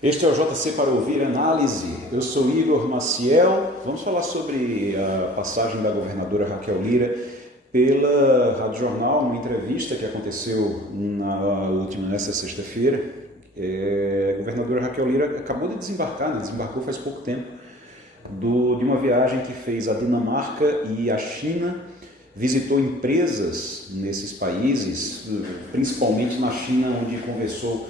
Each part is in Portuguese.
Este é o JC para ouvir análise. Eu sou Igor Maciel. Vamos falar sobre a passagem da governadora Raquel Lira pela Rádio Jornal, uma entrevista que aconteceu nessa sexta-feira. A governadora Raquel Lira acabou de desembarcar, desembarcou faz pouco tempo, de uma viagem que fez a Dinamarca e a China. Visitou empresas nesses países, principalmente na China, onde conversou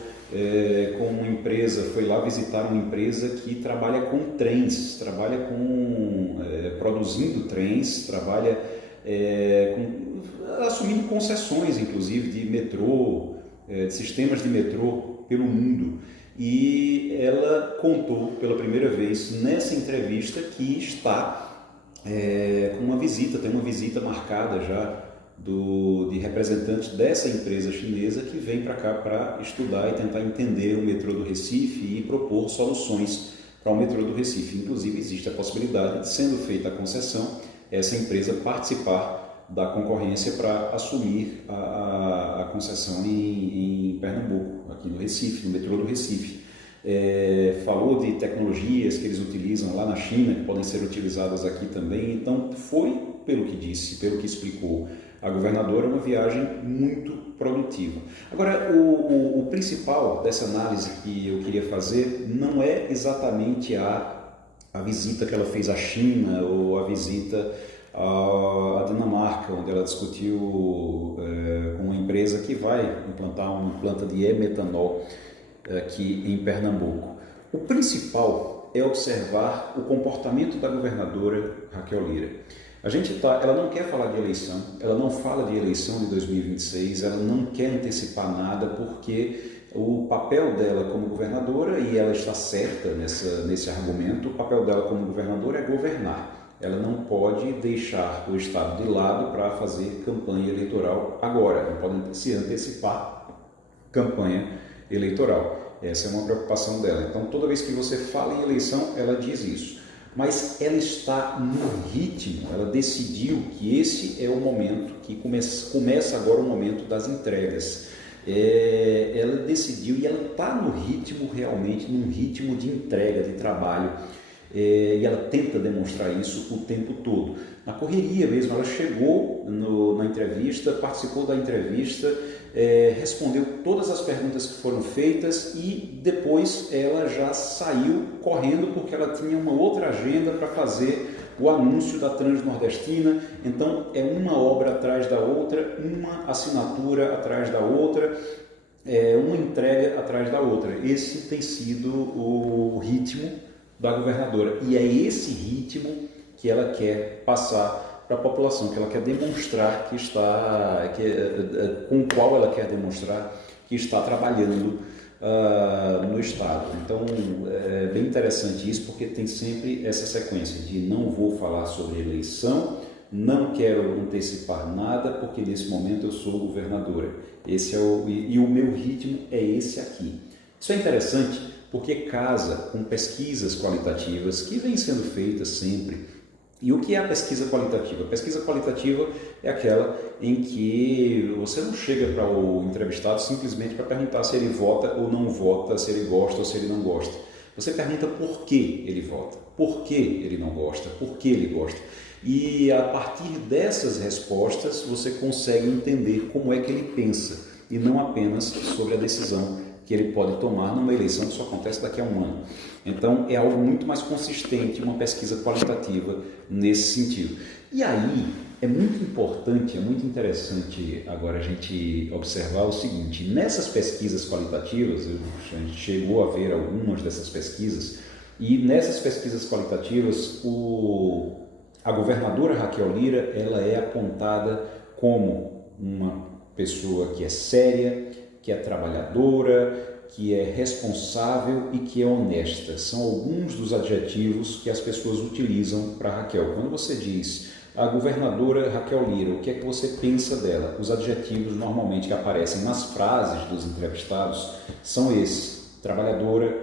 com uma empresa, foi lá visitar uma empresa que trabalha com trens, trabalha produzindo trens, trabalha assumindo concessões, inclusive, de metrô, de sistemas de metrô pelo mundo. E ela contou pela primeira vez nessa entrevista que está com uma visita, tem uma visita marcada já de representantes dessa empresa chinesa que vem para cá para estudar e tentar entender o metrô do Recife e propor soluções para o metrô do Recife. Inclusive, existe a possibilidade de, sendo feita a concessão, essa empresa participar da concorrência para assumir a concessão em Pernambuco, aqui no Recife, no metrô do Recife. Falou de tecnologias que eles utilizam lá na China, que podem ser utilizadas aqui também. Então, foi, pelo que disse, pelo que explicou a governadora, uma viagem muito produtiva. Agora, o principal dessa análise que eu queria fazer não é exatamente a visita que ela fez à China ou a visita à Dinamarca, onde ela discutiu com uma empresa que vai implantar uma planta de e-metanol aqui em Pernambuco. O principal é observar o comportamento da governadora Raquel Lira. Ela não quer falar de eleição, ela não fala de eleição de 2026, ela não quer antecipar nada, porque o papel dela como governadora, e ela está certa nesse argumento, o papel dela como governadora é governar. Ela não pode deixar o Estado de lado para fazer campanha eleitoral agora, não pode se antecipar campanha eleitoral. Essa é uma preocupação dela. Então, toda vez que você fala em eleição, ela diz isso. Mas ela está no ritmo, ela decidiu que esse é o momento, que começa agora o momento das entregas. Ela decidiu e ela está no ritmo, realmente, num ritmo de entrega, de trabalho. E ela tenta demonstrar isso o tempo todo. Na correria mesmo, ela chegou na entrevista, participou da entrevista, respondeu todas as perguntas que foram feitas e depois ela já saiu correndo porque ela tinha uma outra agenda para fazer o anúncio da Transnordestina. Então é uma obra atrás da outra, uma assinatura atrás da outra, uma entrega atrás da outra. Esse tem sido o ritmo da governadora e é esse ritmo que ela quer passar para a população, que ela quer demonstrar com o qual ela quer demonstrar que está trabalhando no Estado. Então, é bem interessante isso, porque tem sempre essa sequência de não vou falar sobre eleição, não quero antecipar nada, porque nesse momento eu sou governadora. E o meu ritmo é esse aqui. Isso é interessante porque casa com pesquisas qualitativas que vêm sendo feitas sempre. E o que é a pesquisa qualitativa? A pesquisa qualitativa é aquela em que você não chega para o entrevistado simplesmente para perguntar se ele vota ou não vota, se ele gosta ou se ele não gosta. Você pergunta por que ele vota, por que ele não gosta, por que ele gosta. E a partir dessas respostas você consegue entender como é que ele pensa e não apenas sobre a decisão que ele pode tomar numa eleição que só acontece daqui a um ano. Então, é algo muito mais consistente, uma pesquisa qualitativa nesse sentido. E aí, é muito importante, é muito interessante agora a gente observar o seguinte: nessas pesquisas qualitativas, a gente chegou a ver algumas dessas pesquisas, e nessas pesquisas qualitativas, a governadora Raquel Lira, ela é apontada como uma pessoa que é séria, que é trabalhadora, que é responsável e que é honesta. São alguns dos adjetivos que as pessoas utilizam para Raquel. Quando você diz a governadora Raquel Lira, o que é que você pensa dela? Os adjetivos normalmente que aparecem nas frases dos entrevistados são esses: trabalhadora,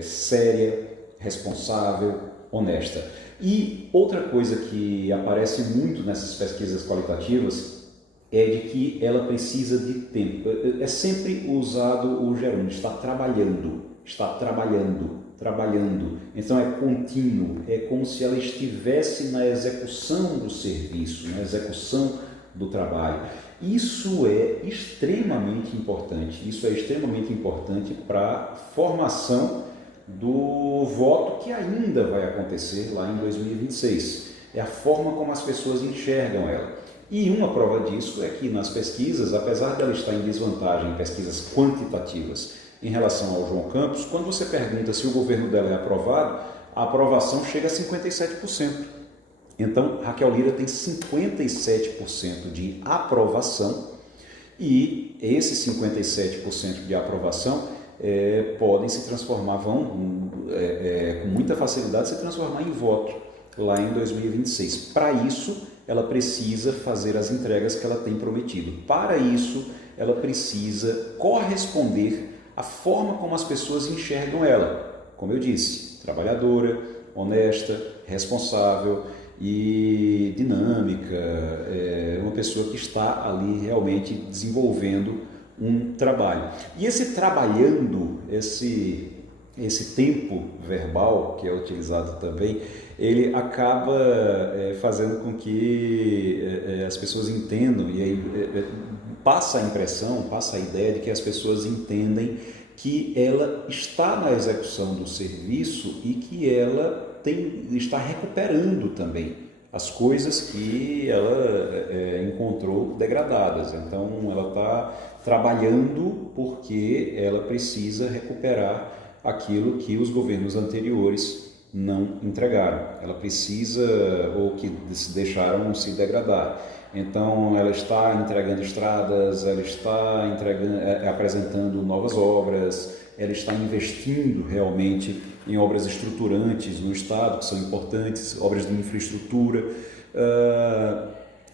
séria, responsável, honesta. E outra coisa que aparece muito nessas pesquisas qualitativas é de que ela precisa de tempo. É sempre usado o gerúndio, está trabalhando. Então é contínuo, é como se ela estivesse na execução do serviço, na execução do trabalho. Isso é extremamente importante para a formação do voto que ainda vai acontecer lá em 2026. É a forma como as pessoas enxergam ela. E uma prova disso é que nas pesquisas, apesar dela estar em desvantagem em pesquisas quantitativas em relação ao João Campos, quando você pergunta se o governo dela é aprovado, a aprovação chega a 57%. Então, Raquel Lira tem 57% de aprovação e esses 57% de aprovação podem se transformar, com muita facilidade se transformar em voto lá em 2026. Para isso, ela precisa fazer as entregas que ela tem prometido. Para isso, ela precisa corresponder à forma como as pessoas enxergam ela. Como eu disse, trabalhadora, honesta, responsável e dinâmica, uma pessoa que está ali realmente desenvolvendo um trabalho. E esse trabalhando, esse tempo verbal que é utilizado também, ele acaba fazendo com que as pessoas entendam, e aí passa a impressão, passa a ideia de que as pessoas entendem que ela está na execução do serviço e que ela está recuperando também as coisas que ela encontrou degradadas. Então, ela está trabalhando porque ela precisa recuperar aquilo que os governos anteriores não entregaram. Ela precisa, ou que deixaram se degradar. Então, ela está entregando estradas, ela está apresentando novas obras, ela está investindo realmente em obras estruturantes no Estado, que são importantes, obras de infraestrutura.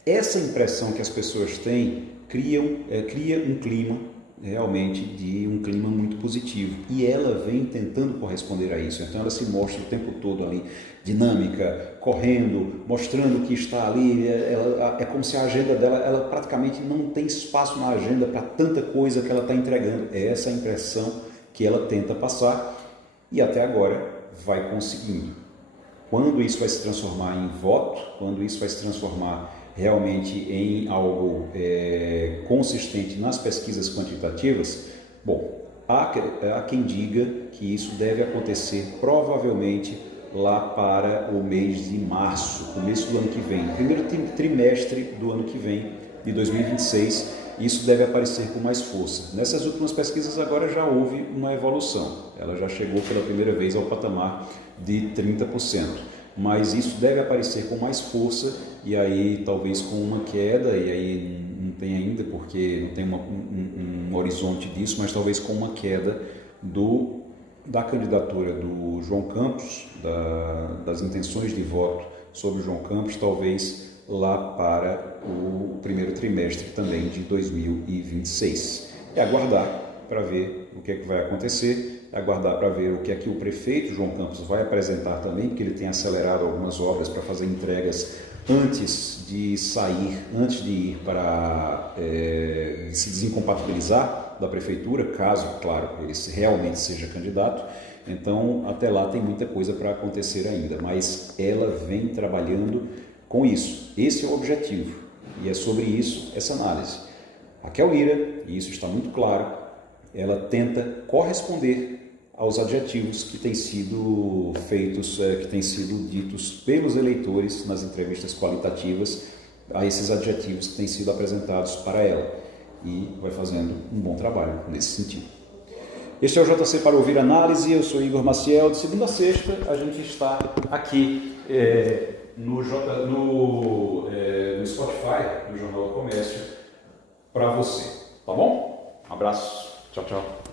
Essa impressão que as pessoas têm cria um clima realmente de um clima muito positivo, e ela vem tentando corresponder a isso. Então ela se mostra o tempo todo ali dinâmica, correndo, mostrando que está ali. É como se a agenda dela, ela praticamente não tem espaço na agenda para tanta coisa que ela está entregando. É essa a impressão que ela tenta passar e até agora vai conseguindo. Quando isso vai se transformar em voto, quando isso vai se transformar realmente em algo consistente nas pesquisas quantitativas, bom, há quem diga que isso deve acontecer provavelmente lá para o mês de março, começo do ano que vem, primeiro trimestre do ano que vem, de 2026, isso deve aparecer com mais força. Nessas últimas pesquisas agora já houve uma evolução, ela já chegou pela primeira vez ao patamar de 30%. Mas isso deve aparecer com mais força e aí talvez com uma queda, e aí não tem ainda porque não tem um horizonte disso, mas talvez com uma queda da candidatura do João Campos, das intenções de voto sobre o João Campos, talvez lá para o primeiro trimestre também de 2026. É aguardar para ver o que é que vai acontecer, aguardar para ver o que é que o prefeito João Campos vai apresentar também, porque ele tem acelerado algumas obras para fazer entregas antes de sair, antes de ir para se desincompatibilizar da prefeitura, caso, claro, ele realmente seja candidato. Então, até lá tem muita coisa para acontecer ainda, mas ela vem trabalhando com isso. Esse é o objetivo e é sobre isso essa análise. Raquel Lira, e isso está muito claro, ela tenta corresponder aos adjetivos que têm sido feitos, que têm sido ditos pelos eleitores nas entrevistas qualitativas, a esses adjetivos que têm sido apresentados para ela, e vai fazendo um bom trabalho nesse sentido. Este é o JC para ouvir análise, eu sou Igor Maciel. De segunda a sexta a gente está aqui no Spotify, no Jornal do Comércio, para você, tá bom? Um abraço, tchau, tchau.